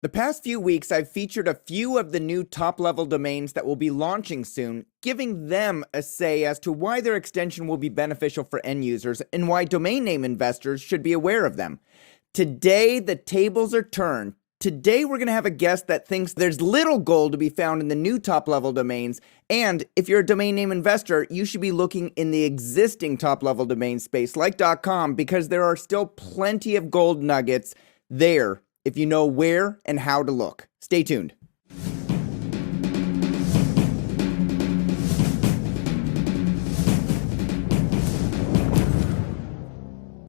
The past few weeks, I've featured a few of the new top-level domains that will be launching soon, giving them a say as to why their extension will be beneficial for end users and why domain name investors should be aware of them. Today, the tables are turned. Today, we're going to have a guest that thinks there's little gold to be found in the new top-level domains, and if you're a domain name investor, you should be looking in the existing top-level domain space like .com because there are still plenty of gold nuggets there if you know where and how to look. Stay tuned.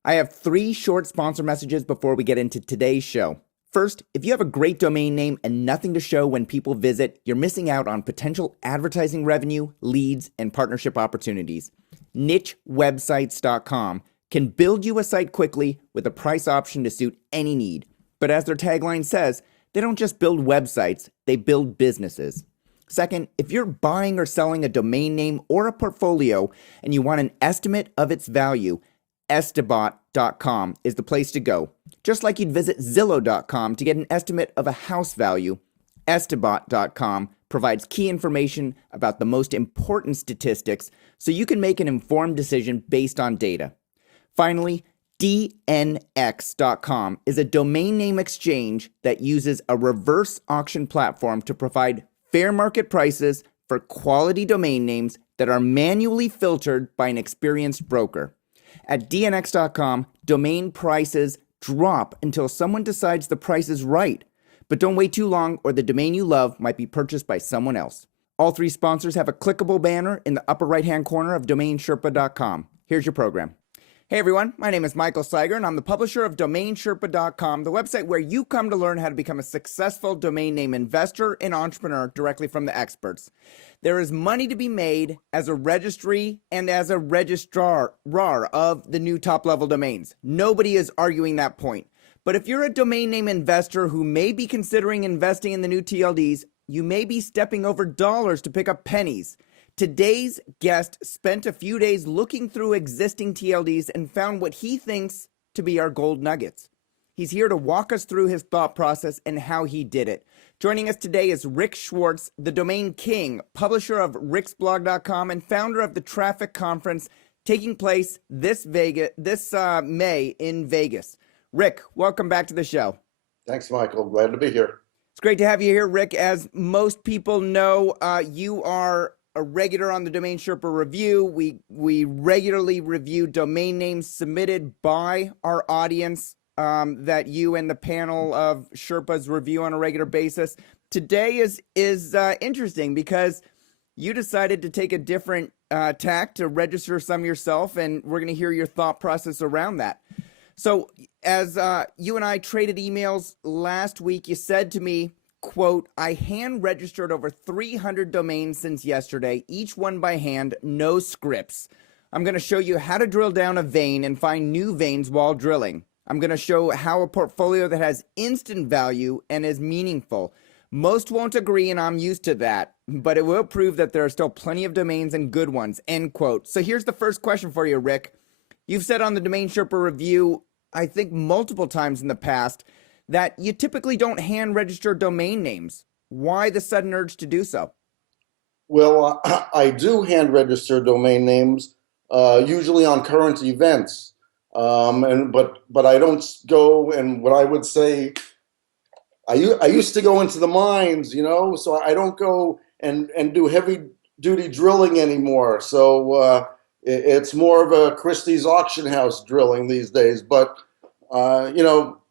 I have 3 short sponsor messages before we get into today's show. First, if you have a great domain name and nothing to show when people visit, you're missing out on potential advertising revenue, leads, and partnership opportunities. NicheWebsites.com can build you a site quickly with a price option to suit any need. But as their tagline says, they don't just build websites, they build businesses. Second, if you're buying or selling a domain name or a portfolio and you want an estimate of its value, Estabot.com is the place to go. Just like you'd visit Zillow.com to get an estimate of a house value, Estabot.com provides key information about the most important statistics so you can make an informed decision based on data. Finally, DNX.com is a domain name exchange that uses a reverse auction platform to provide fair market prices for quality domain names that are manually filtered by an experienced broker. At DNX.com, domain prices drop until someone decides the price is right. But don't wait too long or the domain you love might be purchased by someone else. All 3 sponsors have a clickable banner in the upper right-hand corner of DomainSherpa.com. Here's your program. Hey everyone, my name is Michael Seiger and I'm the publisher of DomainSherpa.com, the website where you come to learn how to become a successful domain name investor and entrepreneur directly from the experts. There is money to be made as a registry and as a registrar of the new top-level domains. Nobody is arguing that point. But if you're a domain name investor who may be considering investing in the new TLDs, you may be stepping over dollars to pick up pennies. Today's guest spent a few days looking through existing TLDs and found what he thinks to be our gold nuggets. He's here to walk us through his thought process and how he did it. Joining us today is Rick Schwartz, the domain king, publisher of ricksblog.com and founder of the Traffic Conference taking place this May in Vegas. Rick, welcome back to the show. Thanks, Michael. Glad to be here. It's great to have you here, Rick. As most people know, you are a regular on the Domain Sherpa review. We regularly review domain names submitted by our audience that you and the panel of Sherpas review on a regular basis. Today is interesting because you decided to take a different tack to register some yourself, and we're going to hear your thought process around that. So as you and I traded emails last week, you said to me, quote, I hand registered over 300 domains since yesterday, each one by hand, no scripts. I'm going to show you how to drill down a vein and find new veins while drilling. I'm going to show how a portfolio that has instant value and is meaningful. Most won't agree, and I'm used to that, but it will prove that there are still plenty of domains and good ones, end quote. So here's the first question for you, Rick. You've said on the Domain Sherpa review, I think multiple times in the past, that you typically don't hand register domain names. Why the sudden urge to do so? Well, I do hand register domain names, usually on current events. But I don't go, and what I would say, I used to go into the mines, so I don't go and do heavy duty drilling anymore. So it's more of a Christie's auction house drilling these days. But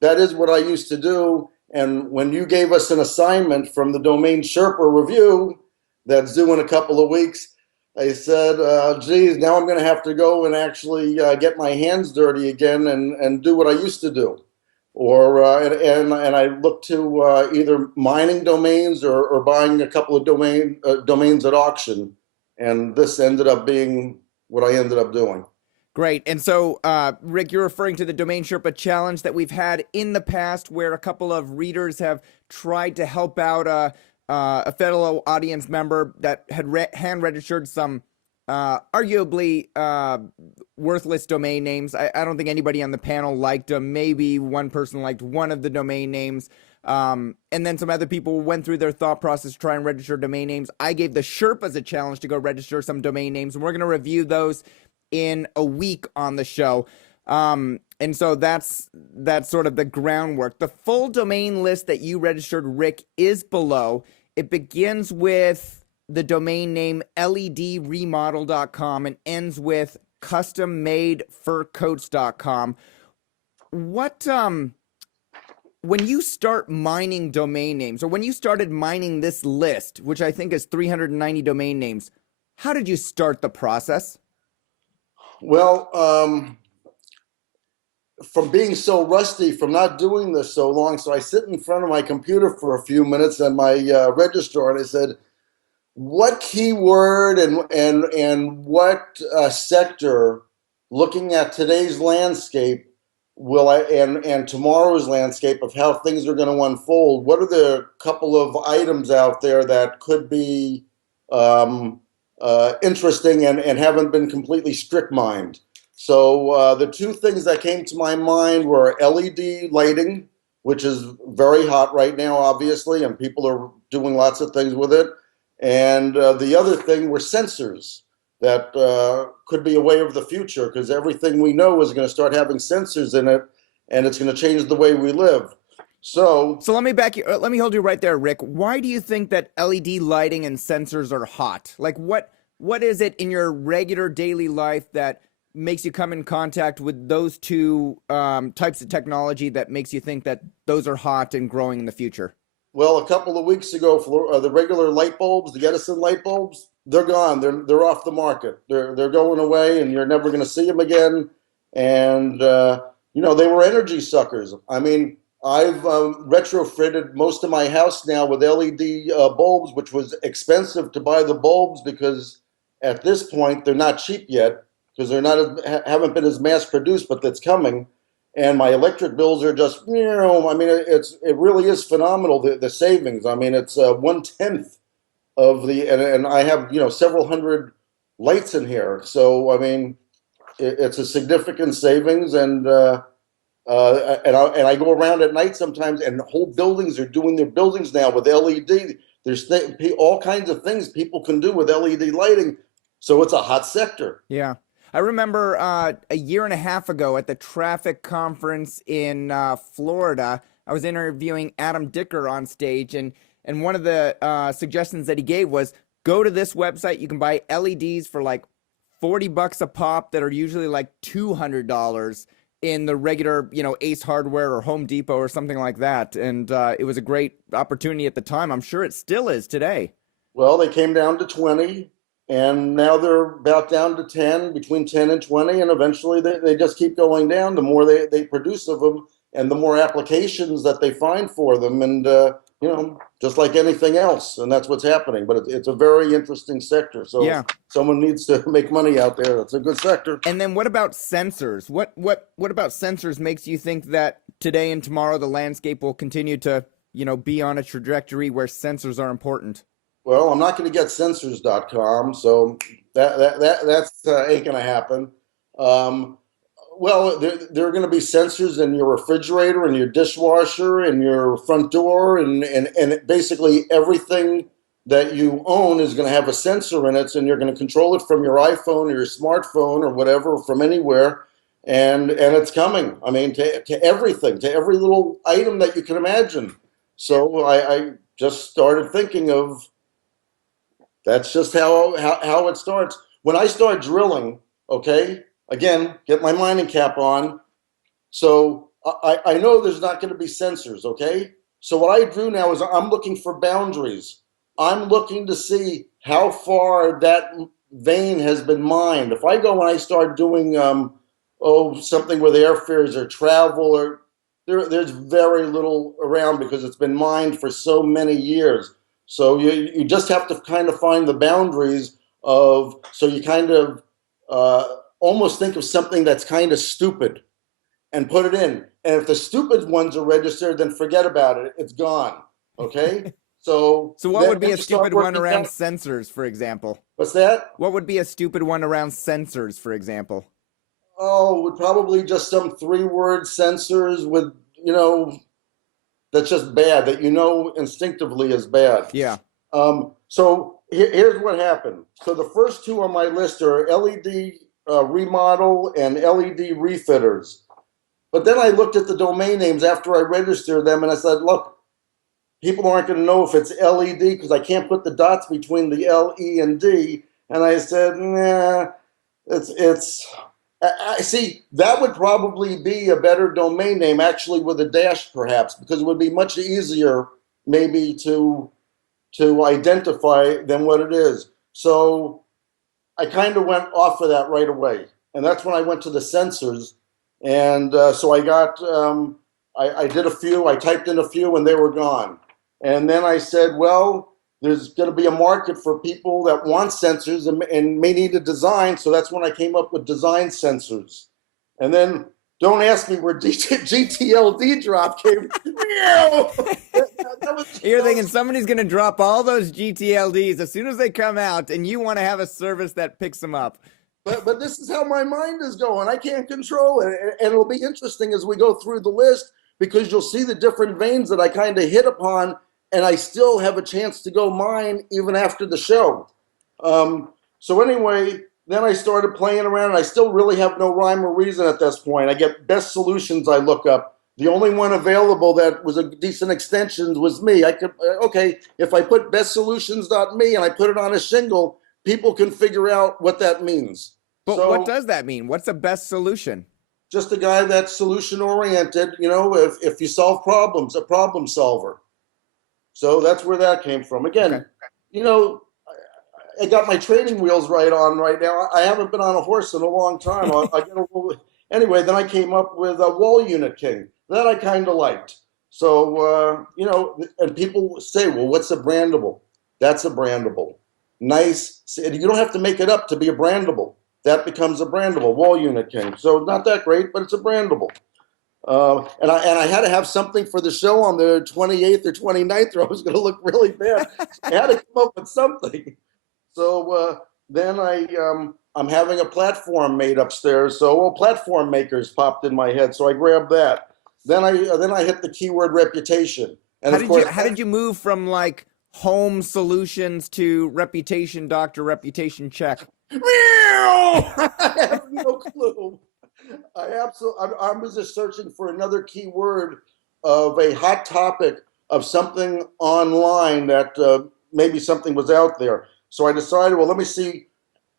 that is what I used to do. And when you gave us an assignment from the Domain Sherpa review that's due in a couple of weeks, I said, geez, now I'm going to have to go and actually get my hands dirty again and do what I used to do. And I looked to either mining domains or buying a couple of domains at auction. And this ended up being what I ended up doing. Great. And so, Rick, you're referring to the Domain Sherpa challenge that we've had in the past where a couple of readers have tried to help out a fellow audience member that had hand registered some arguably worthless domain names. I don't think anybody on the panel liked them. Maybe one person liked one of the domain names. And then some other people went through their thought process to try and register domain names. I gave the Sherpas a challenge to go register some domain names, and we're going to review those in a week on the show. And so that's sort of the groundwork. The full domain list that you registered, Rick, is below. It begins with the domain name ledremodel.com and ends with custommadefurcoats.com. What when you start mining domain names, or when you started mining this list, which I think is 390 domain names, how did you start the process? Well, from being so rusty, from not doing this so long, so I sit in front of my computer for a few minutes and my registrar, and I said, what keyword and what sector, looking at today's landscape, will I and tomorrow's landscape of how things are going to unfold? What are the couple of items out there that could be interesting and haven't been completely strict mined? So the two things that came to my mind were LED lighting, which is very hot right now, obviously, and people are doing lots of things with it. And the other thing were sensors that could be a way of the future, because everything we know is going to start having sensors in it, and it's going to change the way we live. So let me let me hold you right there, Rick. Why do you think that LED lighting and sensors are hot? Like, what is it in your regular daily life that makes you come in contact with those two types of technology that makes you think that those are hot and growing in the future? Well, a couple of weeks ago, for the regular light bulbs, the Edison light bulbs, they're gone. They're off the market. They're going away, and you're never going to see them again. And they were energy suckers. I mean, I've retrofitted most of my house now with LED bulbs, which was expensive to buy the bulbs because at this point they're not cheap yet, because they're not haven't been as mass produced, but that's coming. And my electric bills are just, I mean, it really is phenomenal, the savings. I mean, it's 1/10 of and I have, several hundred lights in here. So, I mean, it's a significant savings. And I go around at night sometimes, and whole buildings are doing their buildings now with LED. There's all kinds of things people can do with LED lighting. So it's a hot sector. Yeah. I remember a year and a half ago at the traffic conference in Florida, I was interviewing Adam Dicker on stage, and one of the suggestions that he gave was, go to this website. You can buy LEDs for like $40 a pop that are usually like $200 in the regular, Ace Hardware or Home Depot or something like that. And it was a great opportunity at the time. I'm sure it still is today. Well, they came down to 20. And now they're about down to 10, between 10 and 20, and eventually they just keep going down. The more they produce of them, and the more applications that they find for them, and just like anything else, and that's what's happening. But it's a very interesting sector. So yeah. Someone needs to make money out there. It's a good sector. And then what about sensors? What about sensors makes you think that today and tomorrow the landscape will continue to be on a trajectory where sensors are important? Well, I'm not going to get sensors.com, so that's ain't going to happen. Well, there are going to be sensors in your refrigerator and your dishwasher and your front door, and basically everything that you own is going to have a sensor in it, and you're going to control it from your iPhone or your smartphone or whatever, from anywhere, and it's coming. I mean, to everything, to every little item that you can imagine. So I just started thinking of, that's just how it starts. When I start drilling, okay, again, get my mining cap on. So I know there's not going to be sensors, okay? So what I do now is I'm looking for boundaries. I'm looking to see how far that vein has been mined. If I go and I start doing something with airfares or travel, or there's very little around because it's been mined for so many years. So you just have to kind of find the boundaries of, so you kind of almost think of something that's kind of stupid and put it in. And if the stupid ones are registered, then forget about it. It's gone. Okay? So what would be a stupid one around sensors, for example? What's that? What would be a stupid one around sensors, for example? Oh, probably just some 3-word sensors with, that's just bad, that you know instinctively is bad. Yeah. So here's what happened. So the first two on my list are LED remodel and LED refitters. But then I looked at the domain names after I registered them, and I said, look, people aren't going to know if it's LED because I can't put the dots between the L, E, and D. And I said, nah, I see, that would probably be a better domain name, actually, with a dash perhaps, because it would be much easier maybe to identify than what it is. So I kind of went off of that right away. And that's when I went to the sensors. And so I got, I did a few, I typed in a few and they were gone. And then I said, well, there's going to be a market for people that want sensors and may need a design. So that's when I came up with design sensors. And then don't ask me where GTLD drop came. You're thinking somebody's going to drop all those GTLDs as soon as they come out, and you want to have a service that picks them up. But this is how my mind is going. I can't control it. And it'll be interesting as we go through the list, because you'll see the different veins that I kind of hit upon, and I still have a chance to go mine even after the show. So anyway, then I started playing around, and I still really have no rhyme or reason at this point. I get best solutions I look up. The only one available that was a decent extension was me. I could, okay, if I put bestsolutions.me and I put it on a shingle, people can figure out what that means. But so, what does that mean? What's the best solution? Just a guy that's solution oriented, you know, if you solve problems, a problem solver. So that's where that came from. Again, okay. You know, I got my training wheels right on right now. I haven't been on a horse in a long time. Anyway, then I came up with a wall unit king. That I kind of liked. So, you know, and people say, well, what's a brandable? That's a brandable. Nice. You don't have to make it up to be a brandable. That becomes a brandable, wall unit king. So not that great, but it's a brandable. And I had to have something for the show on the 28th or 29th, or I was going to look really bad. I had to come up with something. So then I'm having a platform made upstairs. So platform makers popped in my head. So I grabbed that. Then I hit the keyword reputation. And how did you move from like home solutions to reputation doctor, reputation check? I have no clue. I was just searching for another keyword of a hot topic of something online that maybe something was out there. So I decided, well, let me see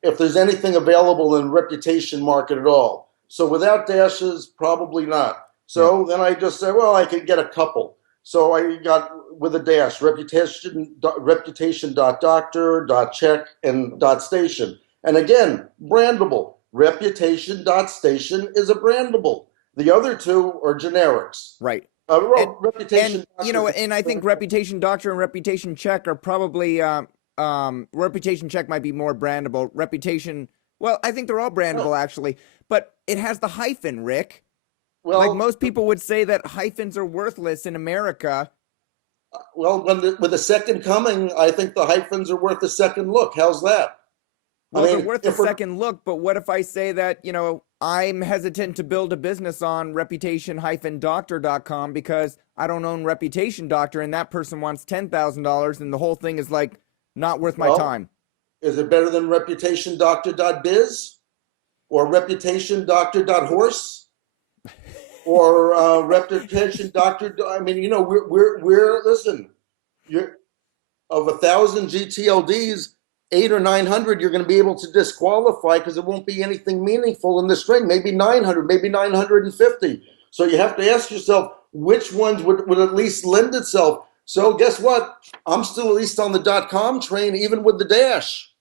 if there's anything available in the reputation market at all. So without dashes, probably not. So then I just said, well, I could get a couple. So I got with a dash, reputation.doctor.check and .station. And again, brandable. Reputation.station is a brandable. The other two are generics. Right. Reputation. And, you know, and I think reputation doctor and reputation check are probably, reputation check might be more brandable. Reputation, well, I think they're all brandable actually, but it has the hyphen, Rick. Well, like most people would say that hyphens are worthless in America. Well, with the second coming, I think the hyphens are worth a second look. How's that? Well, they're worth a second look, but what if I say that, you know, I'm hesitant to build a business on reputation-doctor.com because I don't own Reputation Doctor and that person wants $10,000 and the whole thing is like not worth my time. Is it better than reputationdoctor.biz or reputationdoctor.horse? Or reputation doctor. I mean, you know, we're listen. You're of 1,000 GTLDs, 800 or 900 you're going to be able to disqualify because it won't be anything meaningful in the string. Maybe 900, maybe 950. So you have to ask yourself which ones would at least lend itself. So guess what? I'm still at least on the .com train, even with the dash.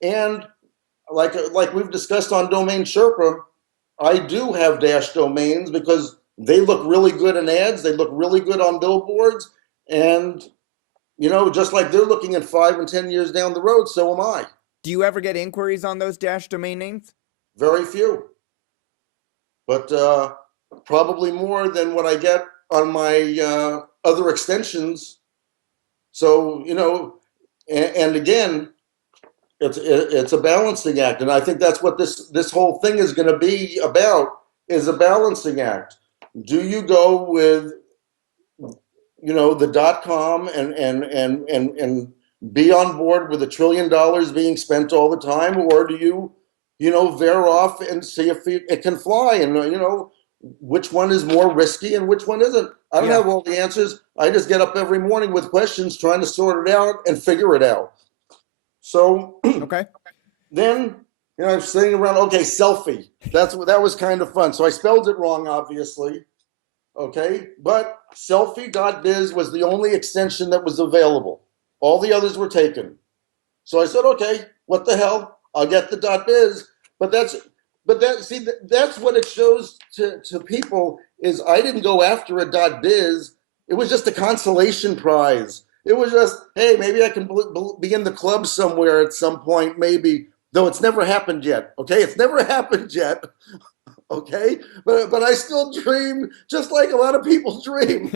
And like we've discussed on Domain Sherpa, I do have dash domains because they look really good in ads. They look really good on billboards. And, you know, just like they're looking at 5 and 10 years down the road, so am I. Do you ever get inquiries on those dash domain names? Very few. But probably more than what I get on my other extensions. So, you know, and again, it's a balancing act, and I think that's what this whole thing is going to be about, is a balancing act. Do you go with the .com and be on board with $1 trillion being spent all the time, or do you veer off and see if it can fly, and which one is more risky and which one isn't? I don't Yeah. have all the answers. I just get up every morning with questions, trying to sort it out and figure it out. So Okay. then, I'm sitting around. Okay, selfie. That was kind of fun. So I spelled it wrong, obviously. Okay, but selfie.biz was the only extension that was available. All the others were taken. So I said, okay, what the hell? I'll get the .biz. That's what it shows to people is I didn't go after a .biz. It was just a consolation prize. It was just, hey, maybe I can be in the club somewhere at some point, maybe, though it's never happened yet. Okay, it's never happened yet. Okay, but I still dream just like a lot of people dream.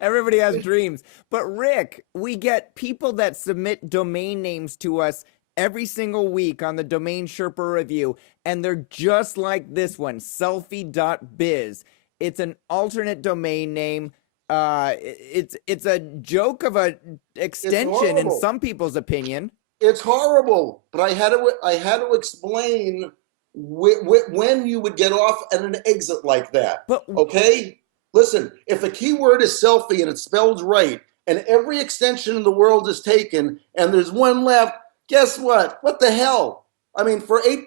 Everybody has dreams. But Rick, we get people that submit domain names to us every single week on the Domain Sherpa review, and they're just like this one, selfie.biz. It's an alternate domain name. It's a joke of a extension in some people's opinion. It's horrible, but I had to explain when you would get off at an exit like that. Okay? Listen, if a keyword is selfie and it's spelled right, and every extension in the world is taken, and there's one left, guess what? What the hell? I mean, for $8,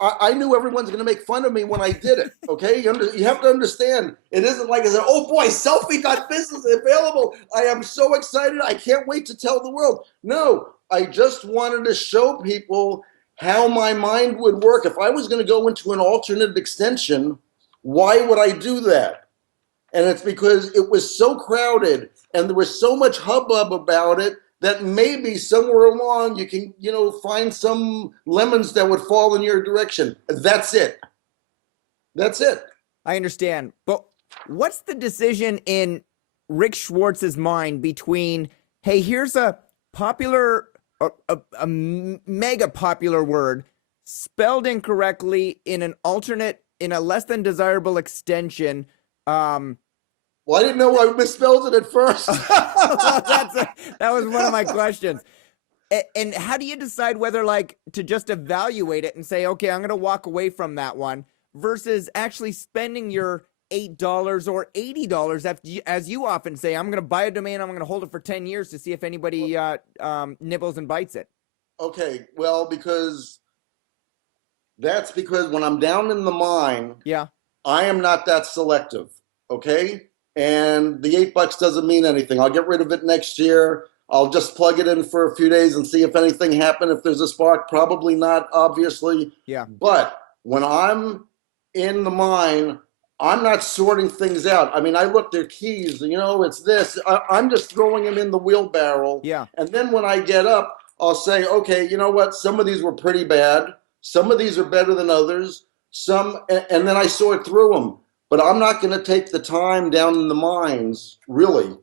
I knew everyone's going to make fun of me when I did it. Okay? You have to understand, it isn't like I said, oh boy, selfie.biz is available. I am so excited. I can't wait to tell the world. No, I just wanted to show people how my mind would work. If I was going to go into an alternate extension, why would I do that? And it's because it was so crowded and there was so much hubbub about it that maybe somewhere along you can, find some lemons that would fall in your direction. That's it. That's it. I understand. But what's the decision in Rick Schwartz's mind between, hey, here's a popular, a mega popular word spelled incorrectly in an alternate, in a less than desirable extension. Well, I didn't know I misspelled it at first. That was one of my questions. And how do you decide whether to just evaluate it and say, okay, I'm going to walk away from that one versus actually spending your $8 or $80 as you often say, I'm going to buy a domain, I'm going to hold it for 10 years to see if anybody nibbles and bites it? Okay, well, that's because when I'm down in the mine, yeah, I am not that selective, okay? And the $8 doesn't mean anything. I'll get rid of it next year. I'll just plug it in for a few days and see if anything happened. If there's a spark, probably not, obviously. Yeah. But when I'm in the mine, I'm not sorting things out. I mean, I look their keys, it's this. I'm just throwing them in the wheelbarrow. Yeah. And then when I get up, I'll say, okay, you know what? Some of these were pretty bad. Some of these are better than others. And then I sort through them. But I'm not going to take the time down in the mines, really,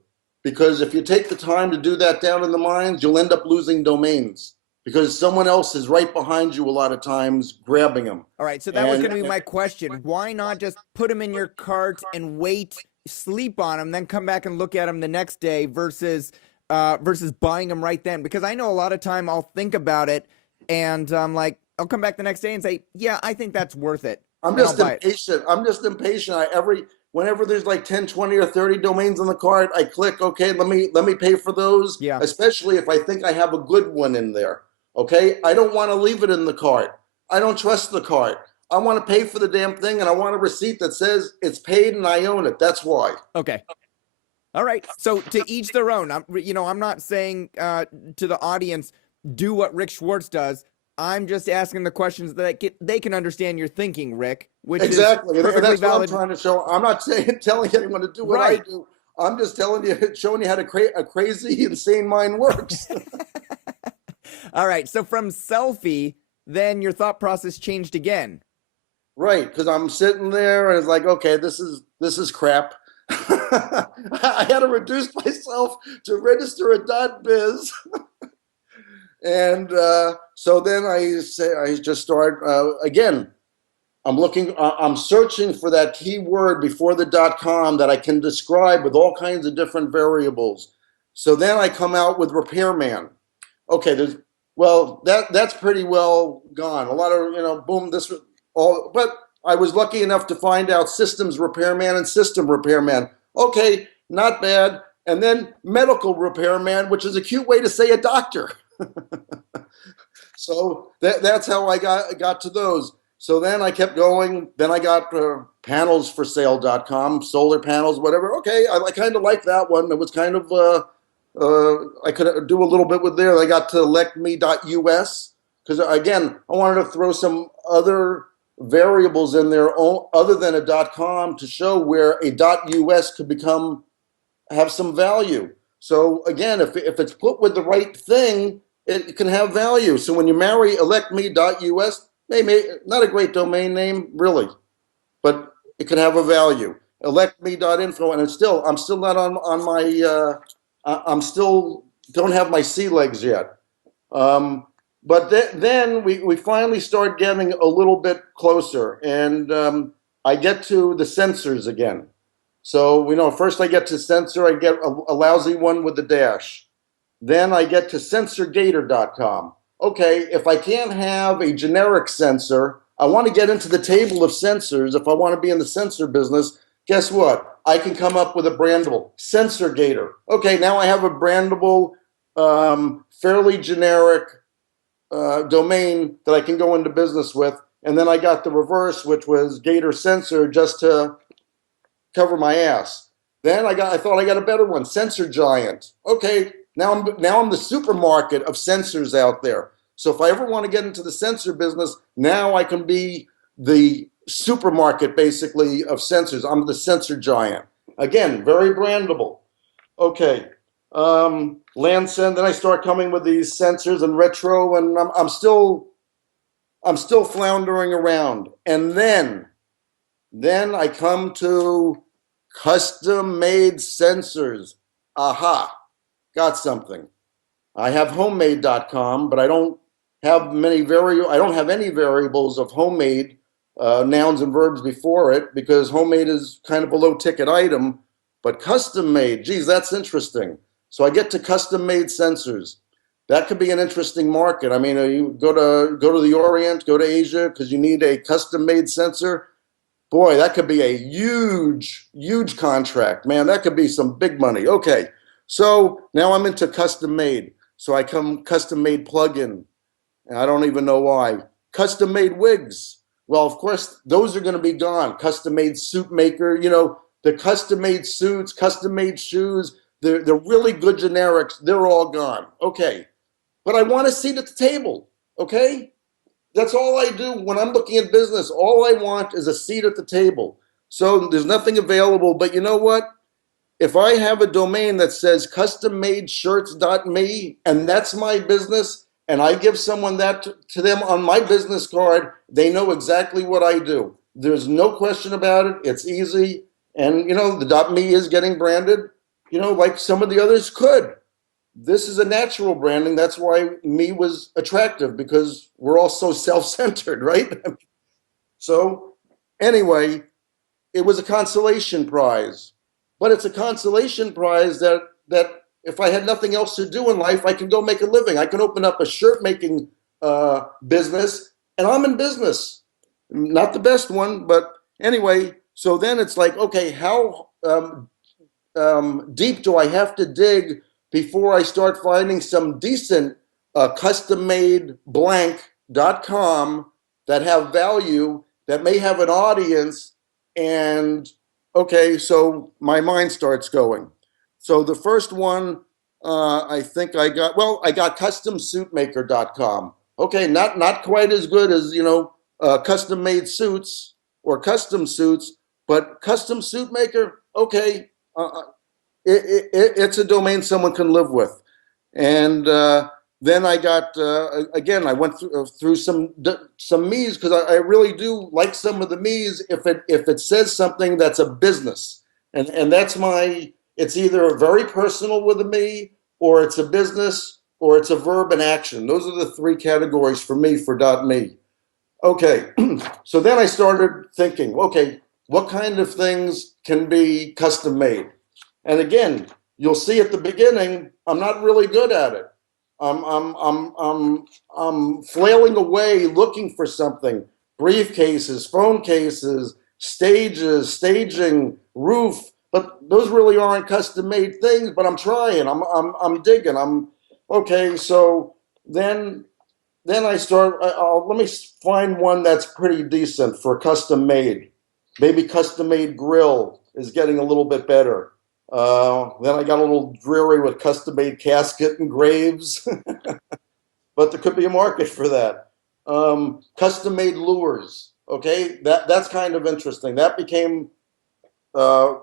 because if you take the time to do that down in the mines, you'll end up losing domains because someone else is right behind you a lot of times grabbing them. All right, so that was going to be my question. Why not just put them in your cart and wait, sleep on them, then come back and look at them the next day versus buying them right then? Because I know a lot of time I'll think about it and I'll come back the next day and say, yeah, I think that's worth it. I'm just impatient. Whenever there's 10, 20, or 30 domains on the cart, I click, okay, let me pay for those. Yeah. Especially if I think I have a good one in there. Okay. I don't want to leave it in the cart. I don't trust the cart. I want to pay for the damn thing and I want a receipt that says it's paid and I own it. That's why. Okay. All right. So to each their own. I'm not saying to the audience, do what Rick Schwartz does. I'm just asking the questions that they can understand your thinking, Rick. Which exactly, is and that's valid. what I'm trying to show. I'm not telling anyone to do what I do. I'm just showing you how a crazy, insane mind works. All right. So from selfie, then your thought process changed again. Right, because I'm sitting there and it's like, okay, this is crap. I had to reduce myself to register a .biz. And so then I just start again. I'm searching for that keyword before the .com that I can describe with all kinds of different variables. So then I come out with repairman. Okay, that's pretty well gone. A lot of, boom, this all, but I was lucky enough to find out systems repairman and system repairman. Okay, not bad. And then medical repairman, which is a cute way to say a doctor. So that's how I got to those. So then I kept going. Then I got panelsforsale.com, solar panels, whatever. Okay, I kind of like that one. It was kind of, I could do a little bit with there. I got to electme.us because, again, I wanted to throw some other variables in there other than a .com to show where a .us could have some value. So again, if it's put with the right thing, it can have value. So when you marry electme.us, not a great domain name, really, but it can have a value. Electme.info, and I'm still not on my, I'm still don't have my sea legs yet. But then we finally start getting a little bit closer, and I get to the sensors again. So, first I get to sensor, I get a lousy one with the dash. Then I get to sensorgator.com. Okay, if I can't have a generic sensor, I want to get into the table of sensors. If I want to be in the sensor business, guess what? I can come up with a brandable, SensorGator. Okay, now I have a brandable, fairly generic domain that I can go into business with. And then I got the reverse, which was Gator Sensor, just to cover my ass. Then I thought I got a better one, Sensor Giant. Okay, now I'm the supermarket of sensors out there. So if I ever want to get into the sensor business, now I can be the supermarket basically of sensors. I'm the Sensor Giant. Again, very brandable. Okay, Landsend. Then I start coming with these sensors and retro, and I'm still floundering around. And then I come to custom-made sensors. Aha, got something. I have homemade.com, but I don't have I don't have any variables of homemade nouns and verbs before it because homemade is kind of a low ticket item, but custom made, geez, that's interesting. So I get to custom made sensors. That could be an interesting market. I mean, you go to the Orient, go to Asia because you need a custom made sensor. Boy, that could be a huge, huge contract, man. That could be some big money. Okay, so now I'm into custom made. So I come custom made plugin, and I don't even know why. Custom made wigs. Well, of course, those are going to be gone. Custom made suit maker, the custom made suits, custom made shoes, they're really good generics. They're all gone. Okay, but I want a seat at the table. Okay. That's all I do when I'm looking at business. All I want is a seat at the table. So there's nothing available, but you know what? If I have a domain that says custommadeshirts.me and that's my business, and I give someone that to them on my business card, they know exactly what I do. There's no question about it. It's easy. And the .me is getting branded, like some of the others could. This is a natural branding. That's why me was attractive because we're all so self-centered, right? So anyway, it was a consolation prize, but it's a consolation prize that if I had nothing else to do in life, I can go make a living. I can open up a shirt making business and I'm in business. Not the best one, but anyway, so then it's like, okay, how deep do I have to dig before I start finding some decent custom-made blank.com that have value, that may have an audience, and okay, so my mind starts going. So the first one, I think I got customsuitmaker.com. Okay, not quite as good as, custom-made suits or custom suits, but custom suit maker, okay, it's a domain someone can live with. And then I got, again, I went through some me's because I really do like some of the me's if it says something that's a business. And that's it's either very personal with a me, or it's a business, or it's a verb in action. Those are the three categories for me for .me. Okay, so then I started thinking, okay, what kind of things can be custom made? And again, you'll see at the beginning, I'm not really good at it. I'm flailing away looking for something. Briefcases, phone cases, stages, staging, roof, but those really aren't custom made things, but I'm trying. I'm digging. I'm okay, so then then I start, let me find one that's pretty decent for custom made. Maybe custom made grill is getting a little bit better. Then I got a little dreary with custom made casket and graves, but there could be a market for that. Custom made lures. Okay, that's kind of interesting. That became, uh,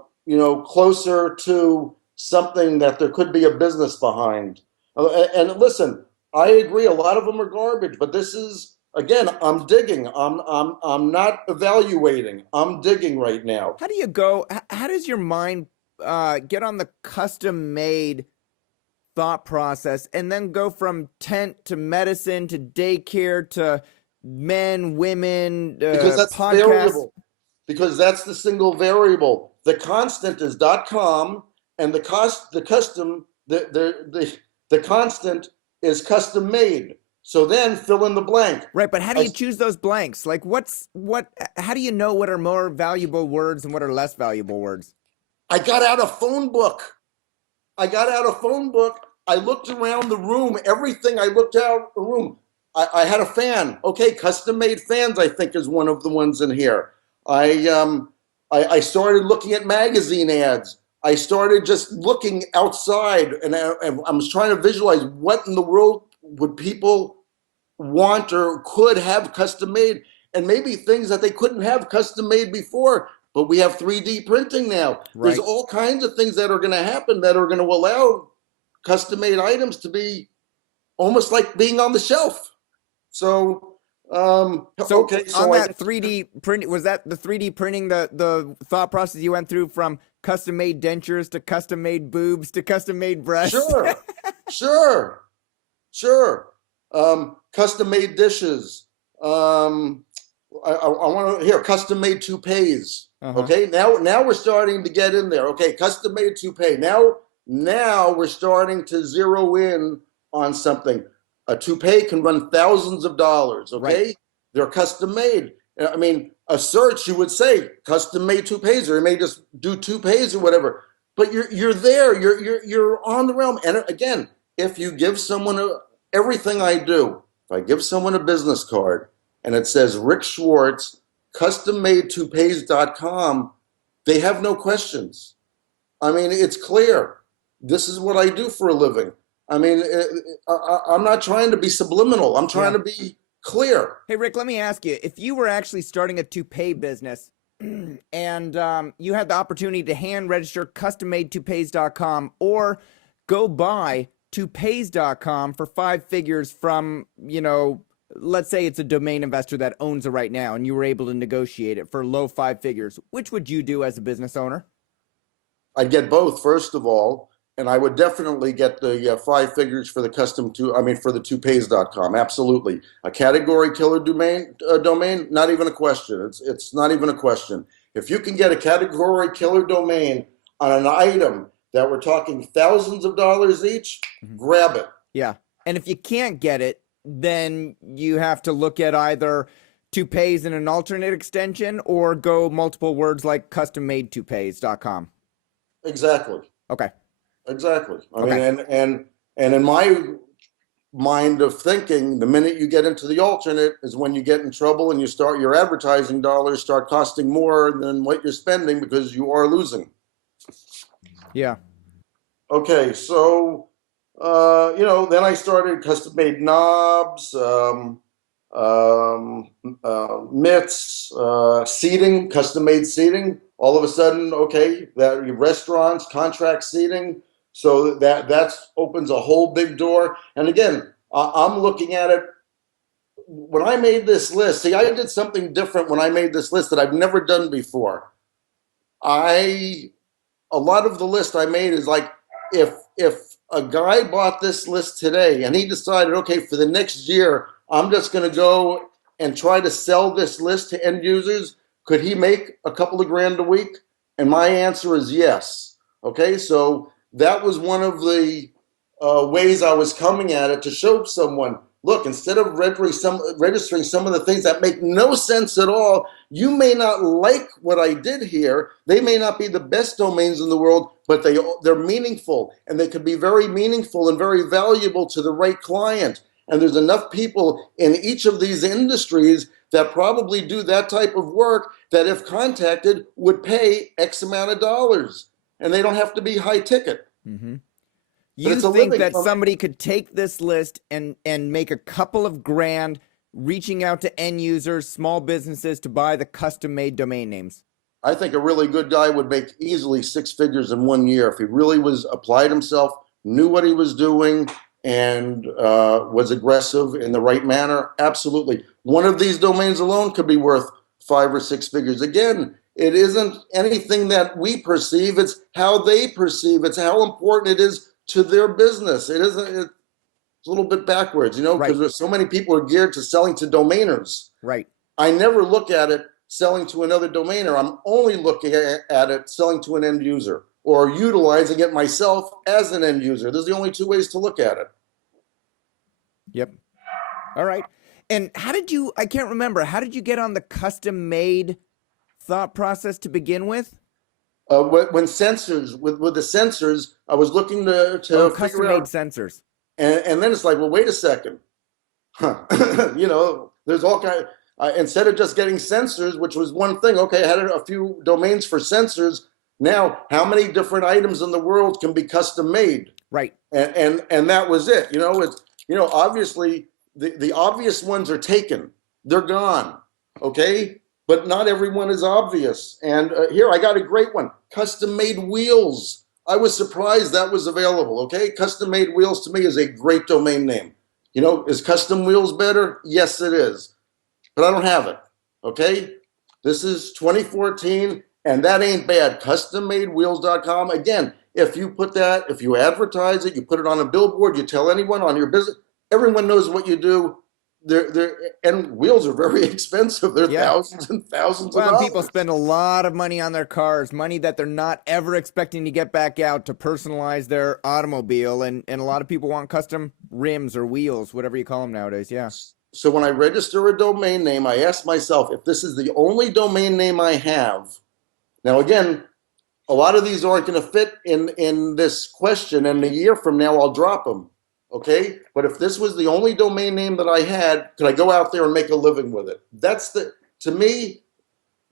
closer to something that there could be a business behind. And listen, I agree. A lot of them are garbage, but this is again. I'm digging. I'm not evaluating. I'm digging right now. How do you go? How does your mind get on the custom made thought process and then go from tent to medicine to daycare to men, women, Because that's the podcasts? variable. Because that's the single variable. The constant is .com, and the constant is custom made. So then fill in the blank. Right, but how do I, you choose those blanks? Like how do you know what are more valuable words and what are less valuable words? I got out a phone book. I got out a phone book. I looked around the room. Everything I looked out the room. I had a fan. Okay, custom made fans, I think, is one of the ones in here. I started looking at magazine ads. I started just looking outside, and I was trying to visualize what in the world would people want or could have custom made, and maybe things that they couldn't have custom made before. But we have 3D printing now. There's Right. all kinds of things that are going to happen that are going to allow custom made items to be almost like being on the shelf. So, So okay, on so that 3D print, was that the 3D printing the thought process you went through from custom made dentures to custom made boobs to custom made breasts? sure, sure, sure. Custom made dishes. I want to hear custom made toupees. Uh-huh. Okay, now we're starting to get in there. Okay, custom made toupee. Now we're starting to zero in on something. A toupee can run thousands of dollars. Okay, Right. they're custom made. I mean, a search you would say custom made toupees, or you may just do toupees or whatever. But you're there. You're on the realm. And again, if you give someone everything I do, if I give someone a business card and it says Rick Schwartz, custom made toupees.com, they have no questions. I mean, it's clear. This is what I do for a living. I mean, I'm not trying to be subliminal. I'm trying Yeah. to be clear. Hey, Rick, let me ask you, if you were actually starting a toupee business and you had the opportunity to hand register custom-made-toupees.com or go buy toupees.com for 5 figures from, let's say it's a domain investor that owns it right now and you were able to negotiate it for low 5 figures, which would you do as a business owner? I'd get both, first of all, and I would definitely get the 5 figures for the for the toupees.com. Absolutely. A category killer domain, not even a question. It's not even a question. If you can get a category killer domain on an item that we're talking thousands of dollars each, grab it. Yeah. And if you can't get it, then you have to look at either toupees in an alternate extension or go multiple words like custom-made-toupees.com. Exactly. Okay. Exactly. I Okay. mean, and in my mind of thinking, the minute you get into the alternate is when you get in trouble and your advertising dollars start costing more than what you're spending because you are losing. Yeah. Okay, so then I started custom made knobs, mitts, seating, custom made seating. All of a sudden, okay, that restaurants, contract seating. So that opens a whole big door. And again, I'm looking at it. When I made this list, see, I did something different when I made this list that I've never done before. A lot of the list I made is like, if a guy bought this list today and he decided, okay, for the next year, I'm just going to go and try to sell this list to end users, could he make a couple of grand a week? And my answer is yes. Okay, so that was one of the ways I was coming at it, to show someone, look, instead of registering some of the things that make no sense at all, you may not like what I did here. They may not be the best domains in the world, but they're meaningful, and they could be very meaningful and very valuable to the right client. And there's enough people in each of these industries that probably do that type of work that, if contacted, would pay X amount of dollars, and they don't have to be high ticket. Mm-hmm. But You it's a think living that from- somebody could take this list and make a couple of grand reaching out to end users, small businesses, to buy the custom-made domain names? I think a really good guy would make easily 6 figures in 1 year if he really applied himself, knew what he was doing, and was aggressive in the right manner. Absolutely. One of these domains alone could be worth 5 or 6 figures. Again, it isn't anything that we perceive, it's how they perceive. It's how important it is to their business. It's a little bit backwards, because Right. there's so many people are geared to selling to domainers. Right. I never look at it selling to another domainer. I'm only looking at it selling to an end user, or utilizing it myself as an end user. Those are the only 2 ways to look at it. Yep. All right. And I can't remember, how did you get on the custom-made thought process to begin with? When sensors, with the sensors, I was looking to figure custom-made out, sensors. and then it's like, well, wait a second. There's all kind instead of just getting sensors, which was one thing. Okay, I had a few domains for sensors. Now, how many different items in the world can be custom made? Right. And that was it. Obviously the obvious ones are taken. They're gone. Okay, but not everyone is obvious. And here I got a great one: custom made wheels. I was surprised that was available. Okay, custom made wheels to me is a great domain name. Is custom wheels better? Yes, it is. But I don't have it. Okay, this is 2014, and that ain't bad. CustomMadeWheels.com. Again, if you advertise it, you put it on a billboard, you tell anyone on your business, everyone knows what you do. And wheels are very expensive. They're thousands and thousands of dollars. People spend a lot of money on their cars, money that they're not ever expecting to get back out to personalize their automobile. And a lot of people want custom rims or wheels, whatever you call them nowadays. Yeah. So when I register a domain name, I ask myself, if this is the only domain name I have. Now, again, a lot of these aren't going to fit in this question, and a year from now, I'll drop them. Okay, but if this was the only domain name that I had, could I go out there and make a living with it? To me,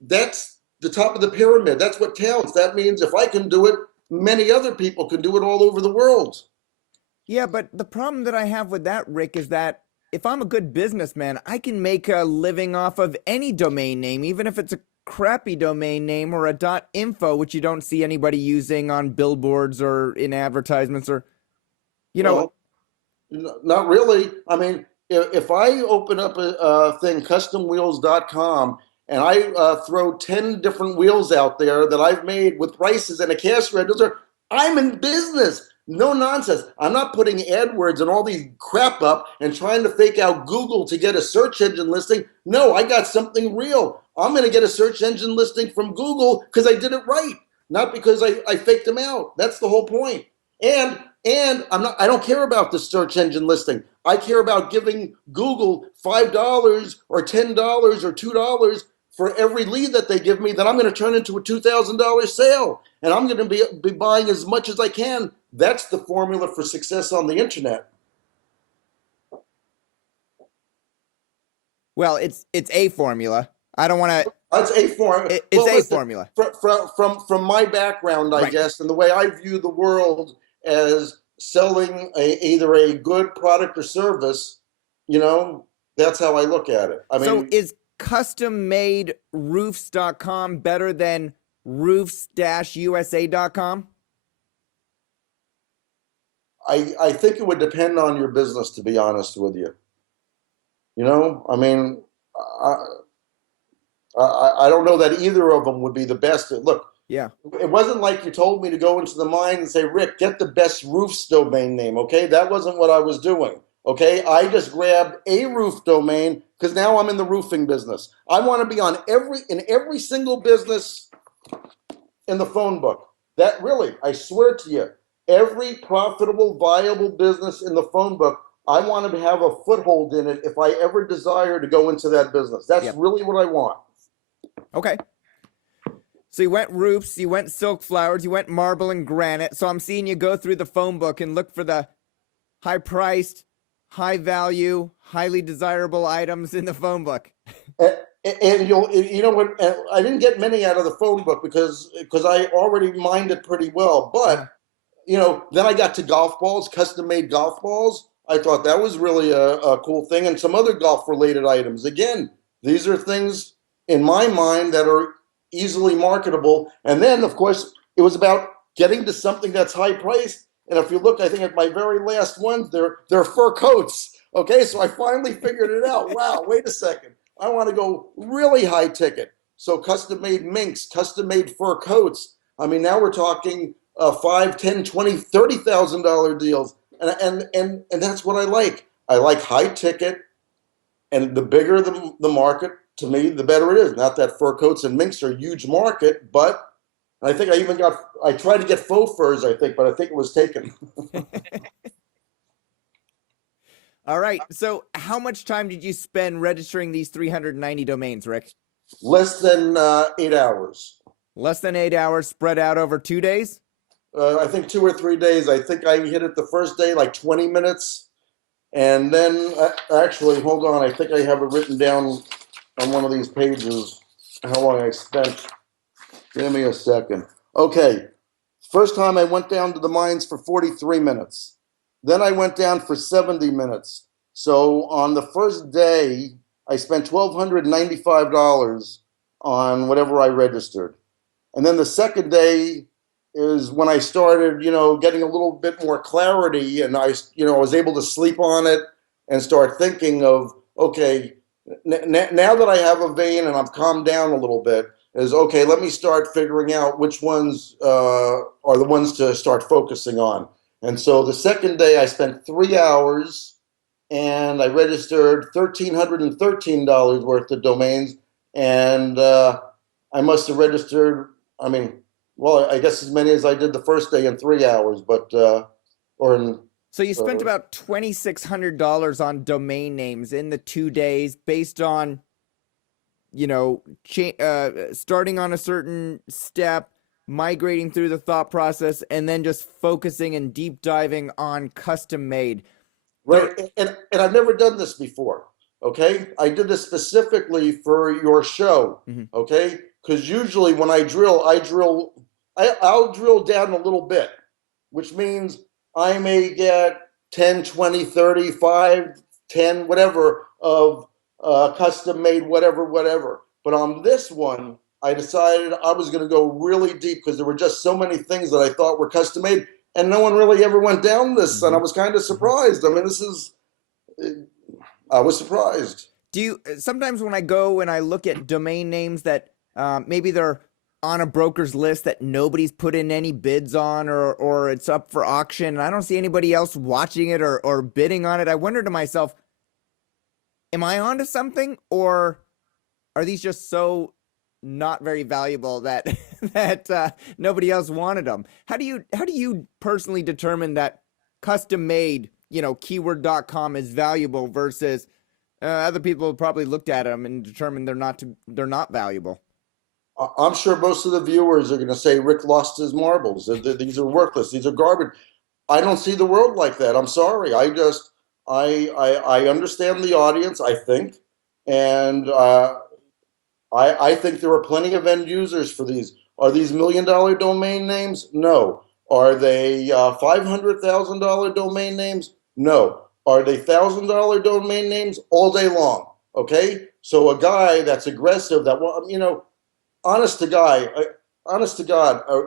that's the top of the pyramid. That's what counts. That means if I can do it, many other people can do it all over the world. Yeah, but the problem that I have with that, Rick, is that if I'm a good businessman, I can make a living off of any domain name, even if it's a crappy domain name or a .info, which you don't see anybody using on billboards or in advertisements or, Well, not really. I mean, if I open up a thing, customwheels.com, and I throw 10 different wheels out there that I've made with prices and a cash register, I'm in business. No nonsense. I'm not putting AdWords and all these crap up and trying to fake out Google to get a search engine listing. No, I got something real. I'm going to get a search engine listing from Google because I did it right, not because I faked them out. That's the whole point. And I don't care about the search engine listing. I care about giving Google $5 or $10 or $2 for every lead that they give me that I'm going to turn into a $2,000 sale. And I'm going to be buying as much as I can. That's the formula for success on the internet. Well, it's a formula. I don't want to. It's a formula. It's a formula. From my background, I guess, and the way I view the world as selling either a good product or service, that's how I look at it. I mean, so is custommaderoofs.com better than roofs-usa.com? I think it would depend on your business, to be honest with you. I mean, I don't know that either of them would be the best. Look, yeah, it wasn't like you told me to go into the mine and say, Rick, get the best roofs domain name. Okay, that wasn't what I was doing. Okay, I just grabbed a roof domain because now I'm in the roofing business. I want to be on in every single business in the phone book. That really, I swear to you, every profitable, viable business in the phone book, I want to have a foothold in it if I ever desire to go into that business. That's really what I want. Okay. So you went roofs, you went silk flowers, you went marble and granite. So I'm seeing you go through the phone book and look for the high-priced, high-value, highly desirable items in the phone book. And you know what? I didn't get many out of the phone book because I already mined it pretty well. But then I got to golf balls, custom-made golf balls. I thought that was really a cool thing, and some other golf-related items. Again, these are things in my mind that are easily marketable. And then, of course, it was about getting to something that's high-priced. And if you look, I think at my very last ones, they're fur coats. Okay, so I finally figured it out. Wow, wait a second. I want to go really high ticket. So custom-made minks, custom-made fur coats. I mean, now we're talking $5, $10, $20, $30,000 deals. And that's what I like. I like high ticket, and the bigger the market, to me, the better it is. Not that fur coats and minks are a huge market, but I think I tried to get faux furs, I think, but I think it was taken. All right. So how much time did you spend registering these 390 domains, Rick? Less than 8 hours. Less than 8 hours spread out over 2 days? I think 2 or 3 days. I think I hit it the first day, like 20 minutes. And then, actually, hold on. I think I have it written down on one of these pages, how long I spent. Give me a second. Okay. First time I went down to the mines for 43 minutes. Then I went down for 70 minutes. So on the first day, I spent $1,295 on whatever I registered. And then the second day is when I started, getting a little bit more clarity, and I was able to sleep on it and start thinking of, okay, now that I have a vein and I've calmed down a little bit, is okay, let me start figuring out which ones are the ones to start focusing on. And so the second day I spent 3 hours and I registered $1,313 worth of domains. And I must have registered, I guess as many as I did the first day in 3 hours, but, So you spent about $2,600 on domain names in the 2 days based on, starting on a certain step, migrating through the thought process, and then just focusing and deep diving on custom made. Right. And I've never done this before. Okay. I did this specifically for your show. Okay. Because usually when I'll drill down a little bit, which means I may get 10, 20, 30, 5, 10, whatever of custom made, whatever. But on this one, I decided I was going to go really deep because there were just so many things that I thought were custom made, and no one really ever went down this. And I was kind of surprised. I mean, I was surprised. Do you, sometimes when I go and I look at domain names that maybe they're on a broker's list that nobody's put in any bids on, or it's up for auction, and I don't see anybody else watching it or bidding on it, I wonder to myself, am I onto something, or are these just so not very valuable that nobody else wanted them? How do you personally determine that custom made, keyword.com is valuable versus other people have probably looked at them and determined they're not valuable? I'm sure most of the viewers are going to say Rick lost his marbles. These are worthless. These are garbage. I don't see the world like that. I'm sorry. I understand the audience, I think, and I think there are plenty of end users for these. Are these $1 million domain names? No. Are they $500,000 domain names? No. Are they $1,000 domain names? All day long. Okay. So a guy that's aggressive, honest to God,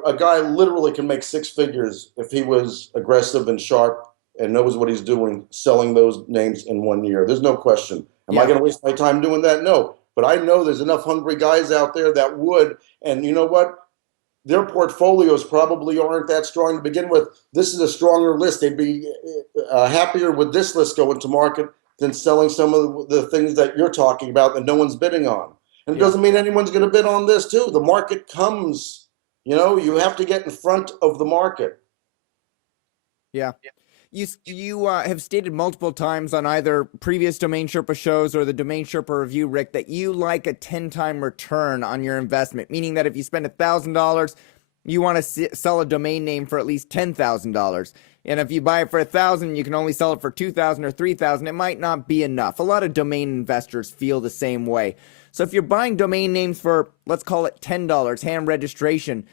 a guy literally can make six figures if he was aggressive and sharp and knows what he's doing, selling those names in 1 year. There's no question. Am I going to waste my time doing that? No. But I know there's enough hungry guys out there that would. And you know what? Their portfolios probably aren't that strong to begin with. This is a stronger list. They'd be happier with this list going to market than selling some of the things that you're talking about that no one's bidding on. And it Yeah. doesn't mean anyone's going to bid on this too. The market comes, you have to get in front of the market. Yeah. You have stated multiple times on either previous Domain Sherpa shows or the Domain Sherpa review, Rick, that you like a 10-time return on your investment, meaning that if you spend $1,000, you want to sell a domain name for at least $10,000. And if you buy it for $1,000, you can only sell it for $2,000 or $3,000. It might not be enough. A lot of domain investors feel the same way. So if you're buying domain names for, let's call it $10, hand registration,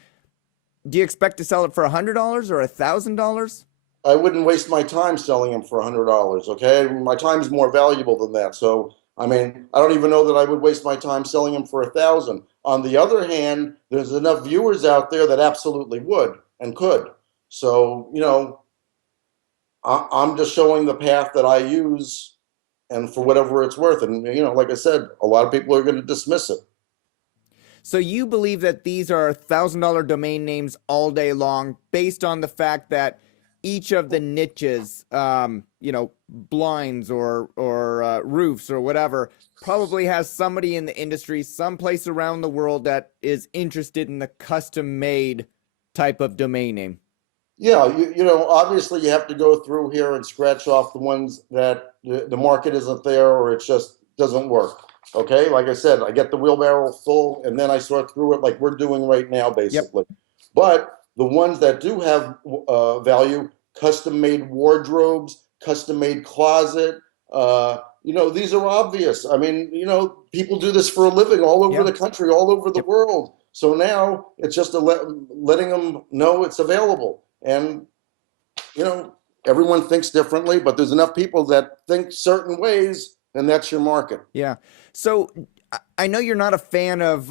do you expect to sell it for $100 or $1,000? I wouldn't waste my time selling them for $100. Okay, my time is more valuable than that. So, I mean, I don't even know that I would waste my time selling them for 1,000. On the other hand, there's enough viewers out there that absolutely would and could. So, I'm just showing the path that I use, and for whatever it's worth. And like I said, a lot of people are going to dismiss it. So you believe that these are $1,000 domain names all day long, based on the fact that each of the niches, blinds or roofs or whatever, probably has somebody in the industry, someplace around the world, that is interested in the custom-made type of domain name. Yeah, obviously you have to go through here and scratch off the ones that the market isn't there or it just doesn't work. Okay, like I said, I get the wheelbarrow full and then I sort through it like we're doing right now, basically. Yep. But the ones that do have value, custom-made wardrobes, custom-made closet, these are obvious. I mean, people do this for a living all over the country, all over the world. So now it's just letting them know it's available. And, everyone thinks differently, but there's enough people that think certain ways, and that's your market. Yeah. So I know you're not a fan of,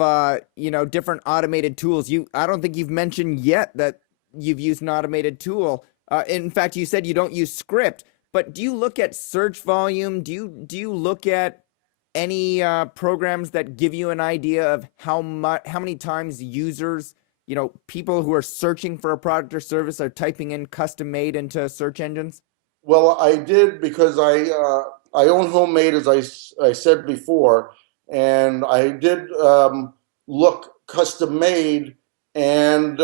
different automated tools. I don't think you've mentioned yet that you've used an automated tool. In fact, you said you don't use script, but do you look at search volume? Do you look at any programs that give you an idea of how many times users, people who are searching for a product or service are typing in custom made into search engines? Well, I did because I own Homemade, as I said before, and I did look custom made, and